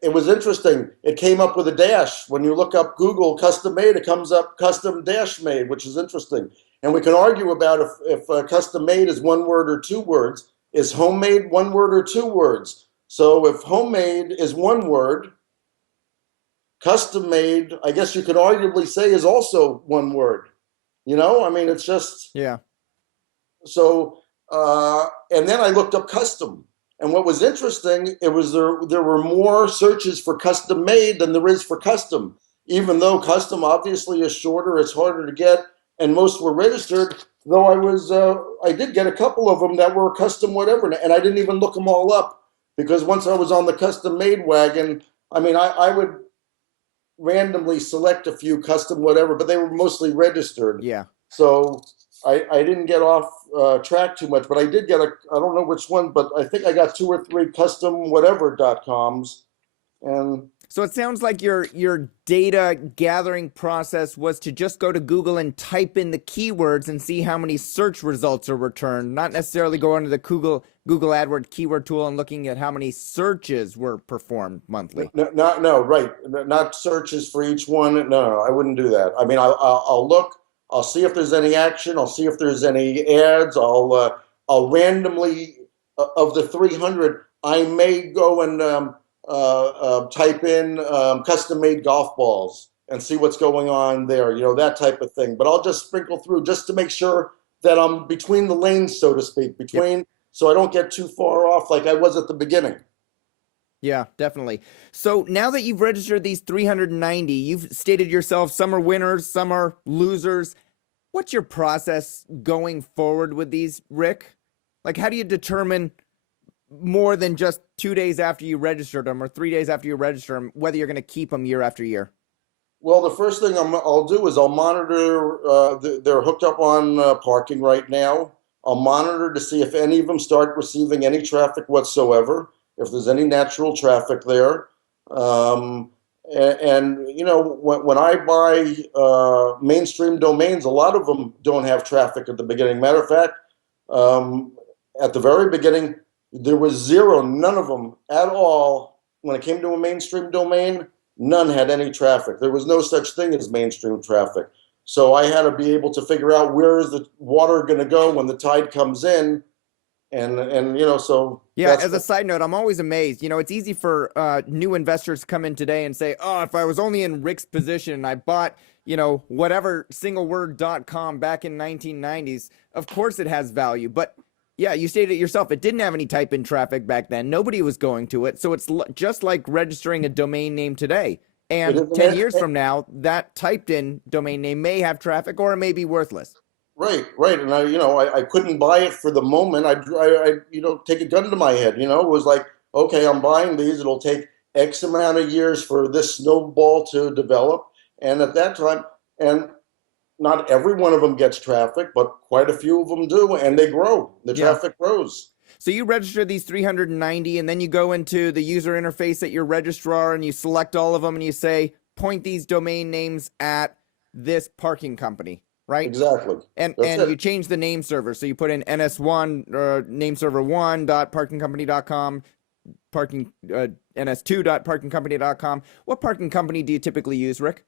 it was interesting. It came up with a dash. When you look up Google custom made, it comes up custom dash made, which is interesting. And we can argue about if custom made is one word or two words. Is homemade one word or two words? So if homemade is one word, custom made, I guess you could arguably say, is also one word. I mean, it's just. Yeah. So, and then I looked up custom. And what was interesting, it was there were more searches for custom made than there is for custom. Even though custom obviously is shorter, it's harder to get, and most were registered. Though I did get a couple of them that were custom whatever, and I didn't even look them all up because once I was on the custom made wagon, I mean, I would randomly select a few custom whatever, but they were mostly registered. Yeah. So I didn't get off track too much, but I did get I don't know which one, but I think I got 2 or 3 custom whatever.coms. And so it sounds like your data gathering process was to just go to Google and type in the keywords and see how many search results are returned, not necessarily go into the Google AdWords keyword tool and looking at how many searches were performed monthly. No, right. Not searches for each one. No, I wouldn't do that. I mean, I'll look. I'll see if there's any action. I'll see if there's any ads. I'll randomly, of the 300, I may go and type in custom-made golf balls and see what's going on there, that type of thing. But I'll just sprinkle through just to make sure that I'm between the lanes, so to speak, so I don't get too far off like I was at the beginning. Yeah, definitely. So now that you've registered these 390, you've stated yourself, some are winners, some are losers. What's your process going forward with these, Rick? Like, how do you determine more than just 2 days after you registered them or 3 days after you register them, whether you're going to keep them year after year? Well, the first thing I'll do is I'll monitor, they're hooked up on parking right now. I'll monitor to see if any of them start receiving any traffic whatsoever, if there's any natural traffic there. And you know, when I buy mainstream domains, a lot of them don't have traffic at the beginning. Matter of fact, um, at the very beginning, there was zero, none of them at all. When it came to a mainstream domain, none had any traffic. There was no such thing as mainstream traffic. So I had to be able to figure out where is the water going to go when the tide comes in, and you know, so Yeah, that's as a side note, I'm always amazed. You know, it's easy for new investors to come in today and say, oh, if I was only in Rick's position and I bought, you know, whatever singleword.com back in 1990s, of course it has value. But yeah, you stated it yourself. It didn't have any type in traffic back then. Nobody was going to it. So it's just like registering a domain name today. it And is 10 years from now, that typed in domain name may have traffic or it may be worthless. right, right. And I, you know, I couldn't buy it for the moment. You know, take a gun to my head. You know, it was like, okay, I'm buying these. It'll take X amount of years for this snowball to develop. And at that time, and not every one of them gets traffic, but quite a few of them do, and they grow. The Yeah. traffic grows. So you register these 390 and then you go into the user interface at your registrar and you select all of them and you say, point these domain names at this parking company, right? Exactly. And That's and it. you change the name server. So you put in ns1 name server 1.parkingcompany.com, parking ns2.parkingcompany.com. What parking company do you typically use, Rick?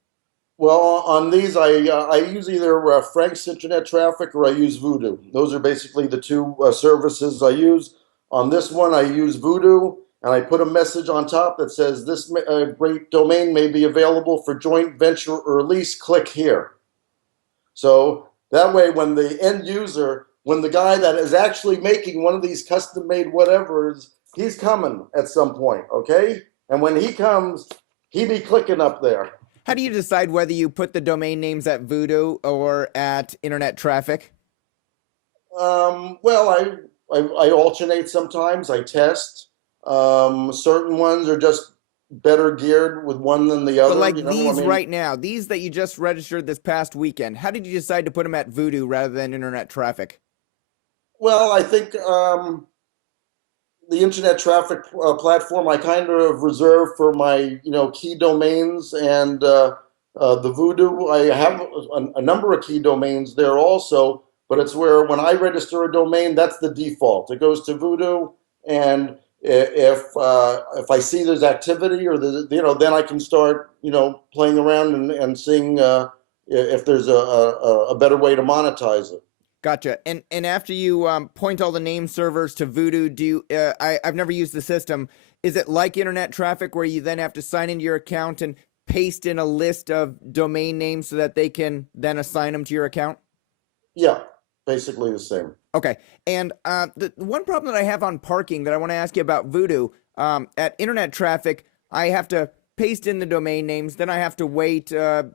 Well, on these, I use either Frank's Internet Traffic or I use Voodoo. Those are basically the two services I use. On this one, I use Voodoo, and I put a message on top that says this great domain may be available for joint venture or lease. Click here. So that way, when the end user, when the guy that is actually making one of these custom-made whatevers, he's coming at some point, okay? And when he comes, he be clicking up there. How do you decide whether you put the domain names at Voodoo or at Internet Traffic? Well, I alternate sometimes. I test. Certain ones are just better geared with one than the But other. like You know, I these mean, right now, these that you just registered this past weekend, how did you decide to put them at Voodoo rather than Internet Traffic? well, I think the internet traffic platform I kind of reserve for my key domains and the Voodoo. I have a number of key domains there also, but it's where when I register a domain, that's the default. It goes to Voodoo, and if I see there's activity or then I can start playing around and seeing if there's a better way to monetize it. Gotcha. And after you point all the name servers to Voodoo, do you, I've never used the system. Is it like Internet Traffic where you then have to sign into your account and paste in a list of domain names so that they can then assign them to your account? Yeah, basically the same. Okay. And the one problem that I have on parking that I want to ask you about Voodoo, at Internet Traffic, I have to paste in the domain names, then I have to wait, a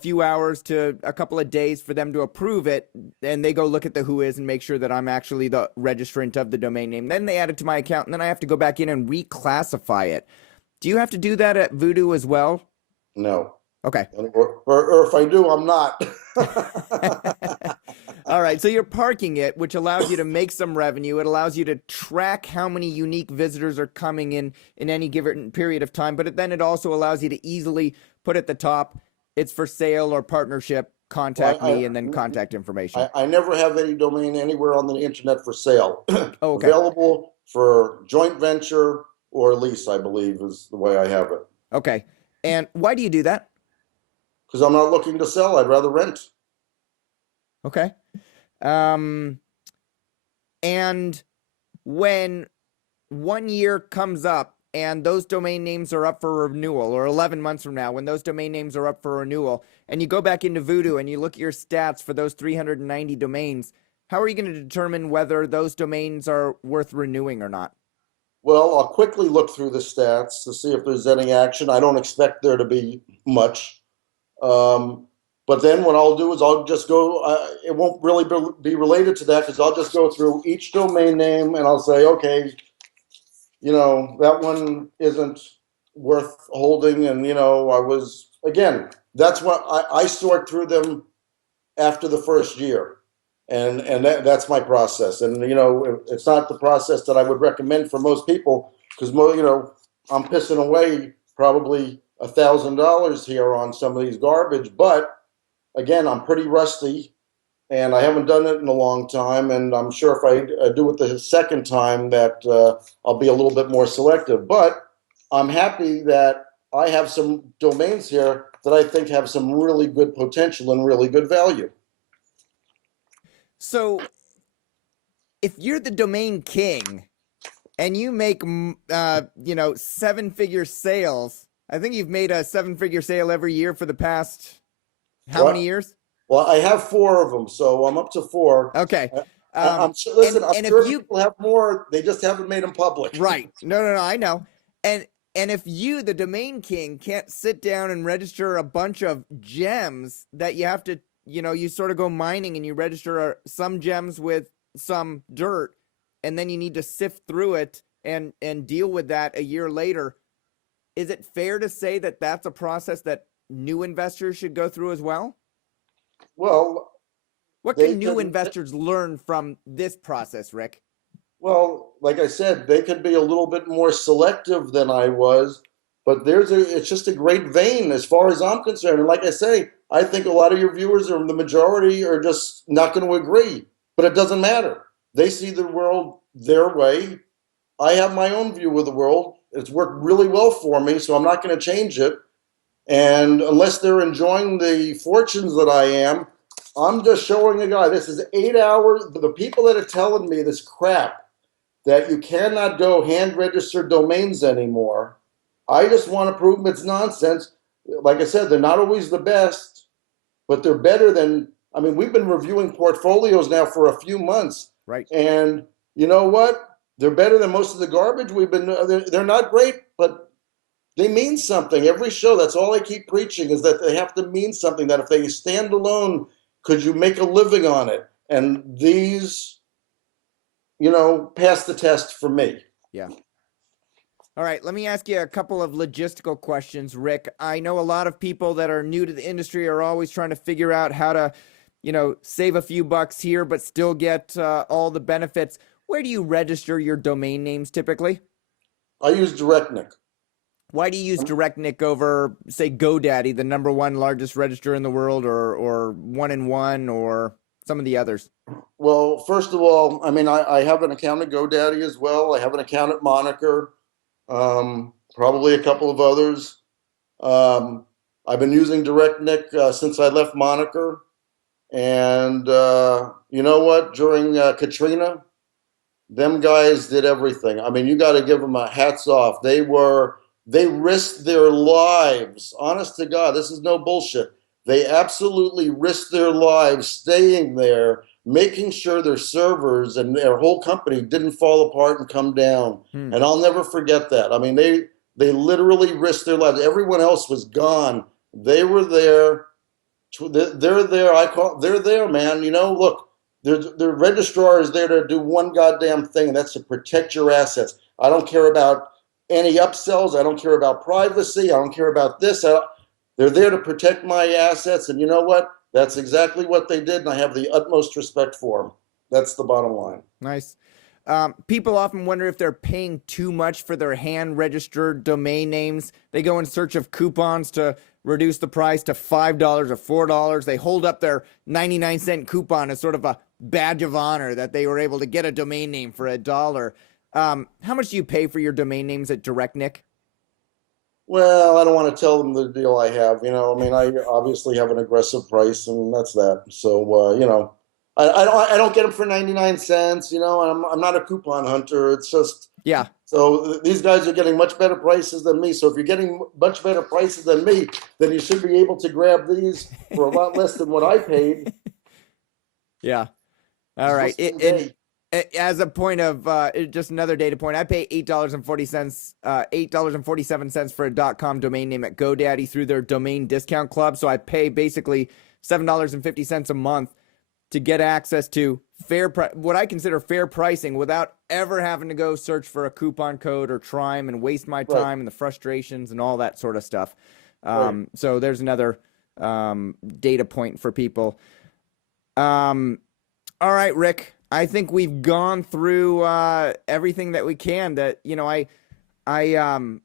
few hours to a couple of days for them to approve it, and they go look at the whois and make sure that I'm actually the registrant of the domain name. Then they add it to my account, and then I have to go back in and reclassify it. Do you have to do that at Voodoo as well? No. Okay. Or if I do, I'm not. All right, so you're parking it, which allows you to make some revenue. It allows you to track how many unique visitors are coming in any given period of time, but then it also allows you to easily put at the top, it's for sale or partnership, contact me, and then contact information. I never have any domain anywhere on the internet for sale. Oh, okay. Available for joint venture or lease, I believe, is the way I have it. Okay, and why do you do that? Because I'm not looking to sell. I'd rather rent. Okay. And when 1 year comes up and those domain names are up for renewal, or 11 months from now, when those domain names are up for renewal, and you go back into Voodoo and you look at your stats for those 390 domains, how are you going to determine whether those domains are worth renewing or not? Well, I'll quickly look through the stats to see if there's any action. I don't expect there to be much. But then what I'll do is I'll just go, it won't really be related to that because I'll just go through each domain name and I'll say, okay, that one isn't worth holding. And, again, that's what I sort through them after the first year. And that's my process. And, it's not the process that I would recommend for most people because, I'm pissing away probably $1,000 here on some of these garbage, but again, I'm pretty rusty and I haven't done it in a long time. And I'm sure if I do it the second time that I'll be a little bit more selective. But I'm happy that I have some domains here that I think have some really good potential and really good value. So if you're the domain king and you make, 7-figure sales, I think you've made a 7-figure sale every year for the past how many years? Well, I have 4 of them, so I'm up to 4. Okay. I'm sure, listen, I'm and sure if you people have more. They just haven't made them public. right, no, I know. And if you, the domain king, can't sit down and register a bunch of gems that you have to, you sort of go mining and you register some gems with some dirt, and then you need to sift through it and deal with that a year later. Is it fair to say that that's a process that new investors should go through as well? Well, What can new investors learn from this process, Rick? well, like I said, they could be a little bit more selective than I was, but it's just a great vein as far as I'm concerned. And like I say, I think a lot of your viewers or the majority are just not going to agree, but it doesn't matter. They see the world their way. I have my own view of the world. It's worked really well for me, so I'm not going to change it. And unless they're enjoying the fortunes that I am, I'm just showing a guy. This is 8 hours. The people that are telling me this crap that you cannot go hand register domains anymore, I just want to prove them it's nonsense. Like I said, they're not always the best, but they're better than, I mean, we've been reviewing portfolios now for a few months. Right. And you know what? They're better than most of the garbage we've been, they're not great, but they mean something. Every show, that's all I keep preaching, is that they have to mean something, that if they stand alone, could you make a living on it? And these, pass the test for me. Yeah. All right, let me ask you a couple of logistical questions, Rick. I know a lot of people that are new to the industry are always trying to figure out how to, save a few bucks here, but still get all the benefits. Where do you register your domain names typically? I use DirectNick. Why do you use DirectNick over, say, GoDaddy, the #1 largest register in the world, or 1&1, or some of the others? Well, first of all, I mean, I have an account at GoDaddy as well. I have an account at Moniker, probably a couple of others. I've been using DirectNick since I left Moniker. And you know what? During Katrina, them guys did everything. I mean, you got to give them a hats off. They risked their lives. Honest to God, this is no bullshit. They absolutely risked their lives staying there, making sure their servers and their whole company didn't fall apart and come down. And I'll never forget that. I mean, they literally risked their lives. Everyone else was gone. They were there. They're there. They're there, man. Look, the registrar is there to do one goddamn thing, and that's to protect your assets. I don't care about any upsells. I don't care about privacy. I don't care about this. They're there to protect my assets. And you know what? That's exactly what they did. And I have the utmost respect for them. That's the bottom line. Nice. People often wonder if they're paying too much for their hand-registered domain names. They go in search of coupons to reduce the price to $5 or $4. They hold up their 99-cent coupon as sort of a badge of honor that they were able to get a domain name for $1. How much do you pay for your domain names at DirectNick? Well, I don't want to tell them the deal I have. I mean, I obviously have an aggressive price, and that's that. So, I don't get them for 99 cents. I'm not a coupon hunter. It's just, yeah. So these guys are getting much better prices than me. So if you're getting much better prices than me, then you should be able to grab these for a lot less than what I paid. Yeah. All right. As a point of just another data point, I pay $8.47 for a .com domain name at GoDaddy through their domain discount club. So I pay basically $7.50 a month to get access to what I consider fair pricing without ever having to go search for a coupon code or try 'em and waste my time and the frustrations and all that sort of stuff. So there's another data point for people. All right, Rick. I think we've gone through everything that we can. That I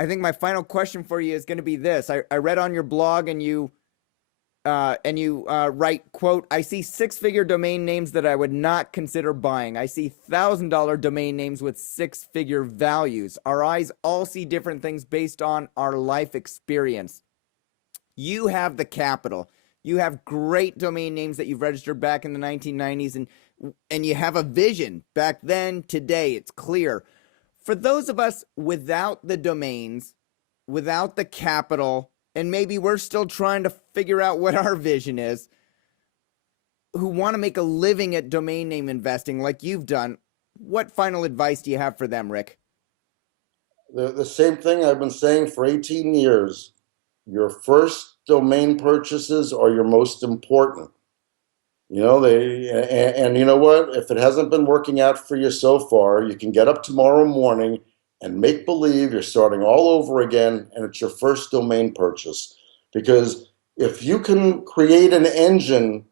I think my final question for you is going to be this. I read on your blog and you write, quote, I see six-figure domain names that I would not consider buying. I see $1,000 domain names with six-figure values. Our eyes all see different things based on our life experience. You have the capital. You have great domain names that you've registered back in the 1990s, and you have a vision back then, today. It's clear. For those of us without the domains, without the capital, and maybe we're still trying to figure out what our vision is, who want to make a living at domain name investing like you've done, what final advice do you have for them, Rick? The same thing I've been saying for 18 years. Your first domain purchases are your most important. You know, and you know what? If it hasn't been working out for you so far, you can get up tomorrow morning and make believe you're starting all over again, and it's your first domain purchase. Because if you can create an engine,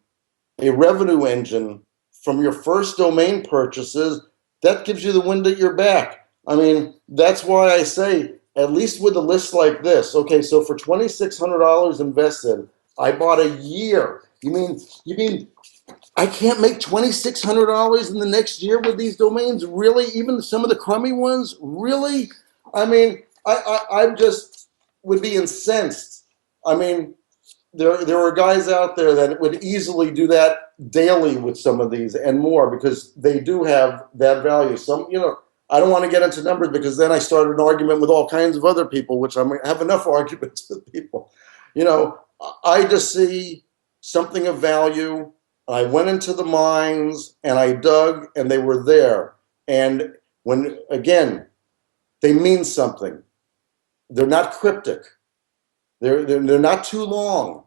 a revenue engine from your first domain purchases, that gives you the wind at your back. I mean, that's why I say, at least with a list like this, okay, so for $2,600 invested, I bought a year. You mean I can't make $2,600 in the next year with these domains? Really? Even some of the crummy ones? Really? I mean, I just would be incensed. I mean, there are guys out there that would easily do that daily with some of these and more, because they do have that value. Some, you know, I don't want to get into numbers because then I start an argument with all kinds of other people, which I have enough arguments with people. You know, I just see something of value. I went into the mines and I dug, and they were there. And when, again, they mean something. They're not cryptic. They're not too long.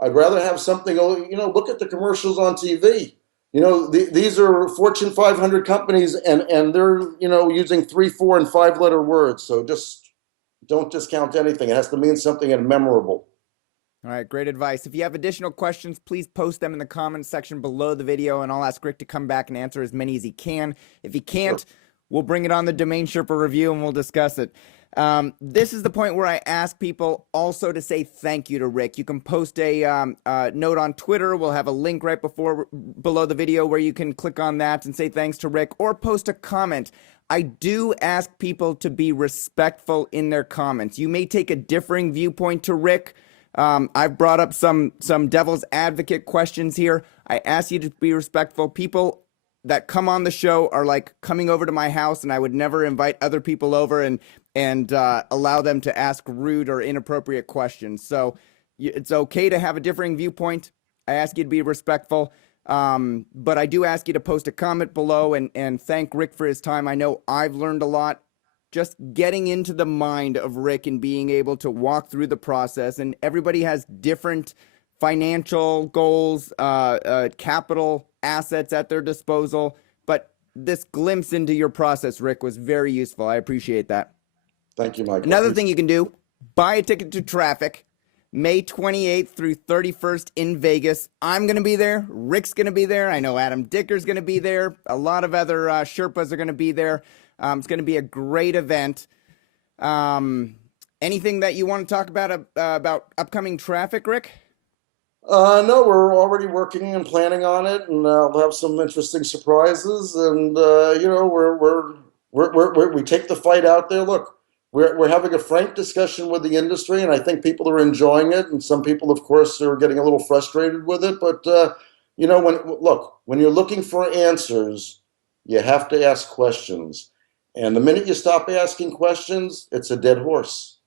I'd rather have something, you know, look at the commercials on TV. You know, these are Fortune 500 companies, and they're, you know, using 3, 4, and 5-letter words. So just don't discount anything. It has to mean something and memorable. All right, great advice. If you have additional questions, please post them in the comments section below the video, and I'll ask Rick to come back and answer as many as he can. If he can't, sure, we'll bring it on the Domain Sherpa review and we'll discuss it. This is the point where I ask people also to say thank you to Rick. You can post a note on Twitter. We'll have a link right below the video where you can click on that and say thanks to Rick, or post a comment. I do ask people to be respectful in their comments. You may take a differing viewpoint to Rick. I've brought up some devil's advocate questions here. I ask you to be respectful. People that come on the show are like coming over to my house, and I would never invite other people over and allow them to ask rude or inappropriate questions. So it's okay to have a differing viewpoint. I ask you to be respectful. But I do ask you to post a comment below and thank Rick for his time. I know I've learned a lot just getting into the mind of Rick and being able to walk through the process. And everybody has different financial goals, capital assets at their disposal. But this glimpse into your process, Rick, was very useful. I appreciate that. Thank you, Michael. Another thing you can do, buy a ticket to Traffic, May 28th through 31st in Vegas. I'm going to be there. Rick's going to be there. I know Adam Dicker's going to be there. A lot of other Sherpas are going to be there. It's going to be a great event. Anything that you want to talk about upcoming Traffic, Rick? No, we're already working and planning on it, and we'll have some interesting surprises. And you know, we take the fight out there. Look, we're having a frank discussion with the industry, and I think people are enjoying it. And some people, of course, are getting a little frustrated with it. But you know, when you're looking for answers, you have to ask questions. And the minute you stop asking questions, it's a dead horse.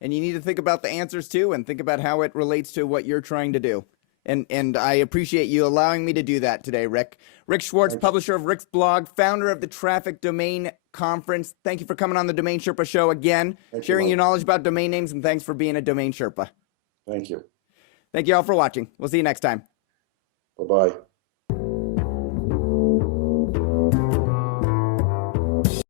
And you need to think about the answers too, and think about how it relates to what you're trying to do. And I appreciate you allowing me to do that today, Rick. Rick Schwartz, publisher of Rick's blog, founder of the Traffic Domain Conference. Thank you for coming on the Domain Sherpa show again, sharing your knowledge about domain names, and thanks for being a Domain Sherpa. Thank you. Thank you all for watching. We'll see you next time. Bye-bye.